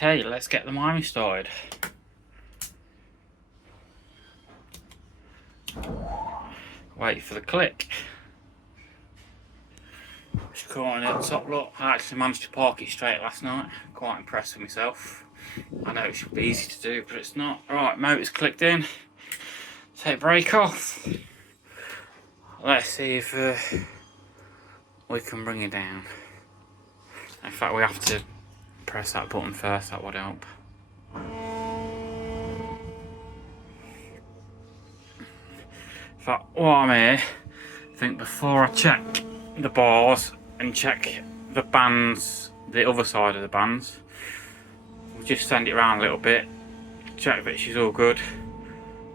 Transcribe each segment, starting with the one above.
Okay, let's get the Miami started. Wait for the click. Just caught at the top lot. I actually managed to park it straight last night. Quite impressed with myself. I know it should be easy to do, but it's not. Right, motor's clicked in. Take brake off. Let's see if we can bring it down. In fact, we have to press that button first. That would help. In fact, while I'm here, I think before I check the bars and check the bands, the other side of the bands, we'll just send it around a little bit, check that she's all good.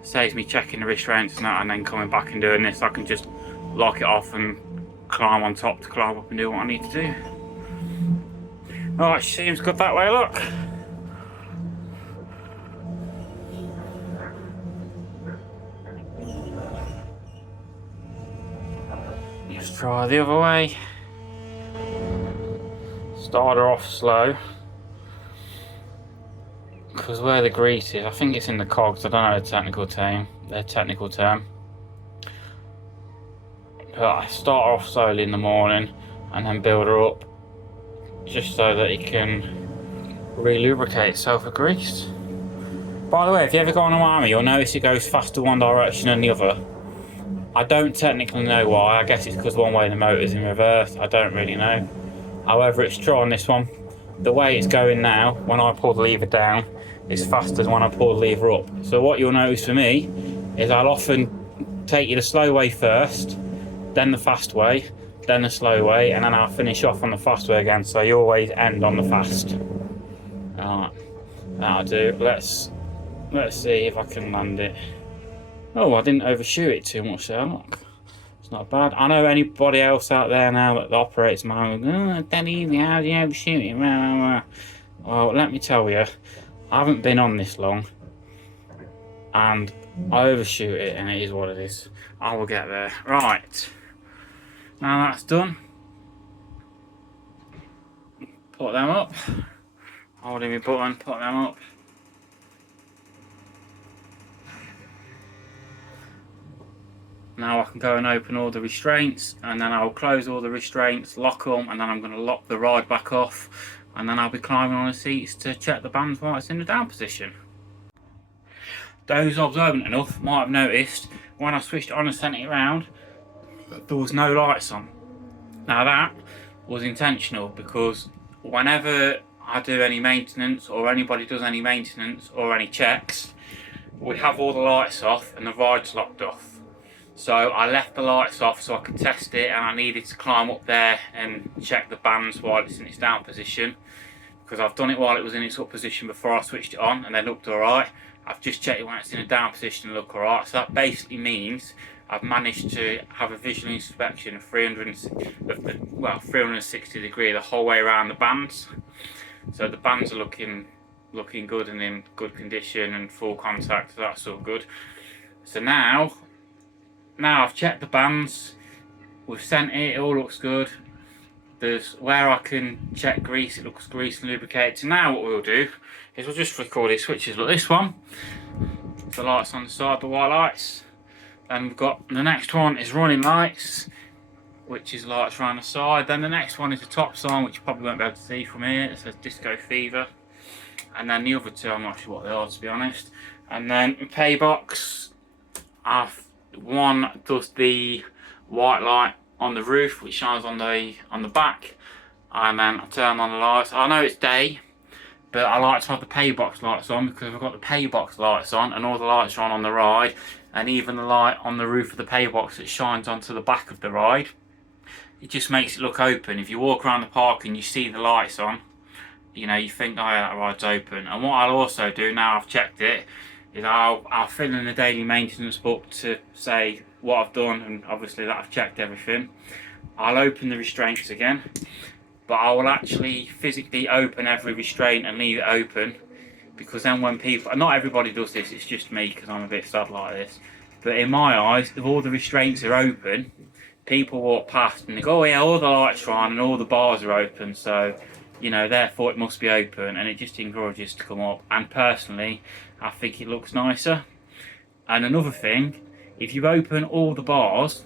Saves me checking the restraints and that, and then coming back and doing this. I can just lock it off and climb on top to climb up and do what I need to do. Alright, seems good that way, look. Let's try the other way. Start her off slow. Because where the grease is, I think it's in the cogs, I don't know the technical term. But I start off slowly in the morning and then build her up just so that it can re-lubricate itself with grease. By the way, if you ever go on a Miami, you'll notice it goes faster one direction than the other. I don't technically know why. I guess it's because one way the motor's in reverse. I don't really know. However, it's true on this one. The way it's going now, when I pull the lever down, it's faster than when I pull the lever up. So what you'll notice for me is I'll often take you the slow way first, then the fast way, then the slow way, and then I'll finish off on the fast way again. So you always end on the fast. Alright, that'll do. Let's see if I can land it. Oh, I didn't overshoot it too much there, look. It's not bad. I know anybody else out there now that operates mine, oh, that easy, how do you overshoot it? Well, let me tell you, I haven't been on this long, and I overshoot it, and it is what it is. I will get there. Right. Now that's done. Put them up. Holding my button, put them up. Now I can go and open all the restraints, and then I'll close all the restraints, lock them, and then I'm going to lock the ride back off, and then I'll be climbing on the seats to check the bands while it's in the down position. Those observant enough might have noticed when I switched it on and sent it around, there was no lights on. Now that was intentional, because whenever I do any maintenance, or anybody does any maintenance or any checks, we have all the lights off and the ride's locked off. So I left the lights off so I could test it, and I needed to climb up there and check the bands while it's in its down position, because I've done it while it was in its up position before I switched it on and they looked alright. I've just checked it when it's in a down position and look alright. So that basically means I've managed to have a visual inspection of 360 degree the whole way around the bands. So the bands are looking good and in good condition and full contact, so that's all good. So now I've checked the bands, we've sent it all looks good. There's where I can check grease, it looks grease and lubricated. So now what we'll do is we'll just flick all these switches. Look, this one, the lights on the side, the white lights. Then we've got the next one is running lights, which is lights around the side. Then the next one is the top sign, which you probably won't be able to see from here. It says Disco Fever. And then the other two, I'm not sure what they are, to be honest. And then pay box, one does the white light on the roof, which shines on the back, and then I turn on the lights. I know it's day, but I like to have the pay box lights on, because I've got the pay box lights on and all the lights are on the ride, and even the light on the roof of the pay box that shines onto the back of the ride. It just makes it look open. If you walk around the park and you see the lights on, you know, you think, oh yeah, that ride's open. And what I'll also do, now I've checked it, is I'll fill in the daily maintenance book to say what I've done, and obviously that I've checked everything. I'll open the restraints again, but I will actually physically open every restraint and leave it open, because then when people, not everybody does this, it's just me because I'm a bit sad like this, but in my eyes, if all the restraints are open, people walk past and they go, oh yeah, all the lights are on and all the bars are open, so you know, therefore it must be open, and it just encourages to come up. And personally, I think it looks nicer. And another thing, if you open all the bars,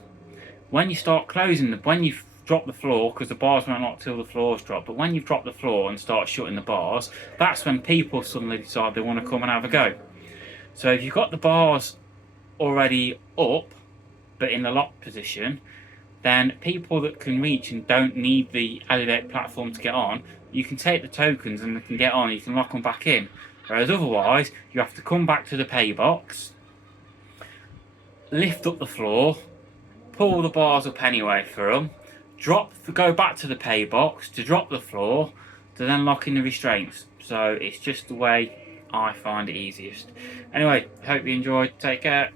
when you start closing them, when you've dropped the floor, because the bars won't lock till the floor's dropped, but when you've dropped the floor and start shutting the bars, that's when people suddenly decide they want to come and have a go. So if you've got the bars already up, but in the lock position, then people that can reach and don't need the Elevate platform to get on, you can take the tokens and they can get on, you can lock them back in. Whereas otherwise, you have to come back to the pay box, lift up the floor, pull the bars up anyway for them, go back to the pay box to drop the floor, to then lock in the restraints. So it's just the way I find it easiest. Anyway, hope you enjoyed. Take care.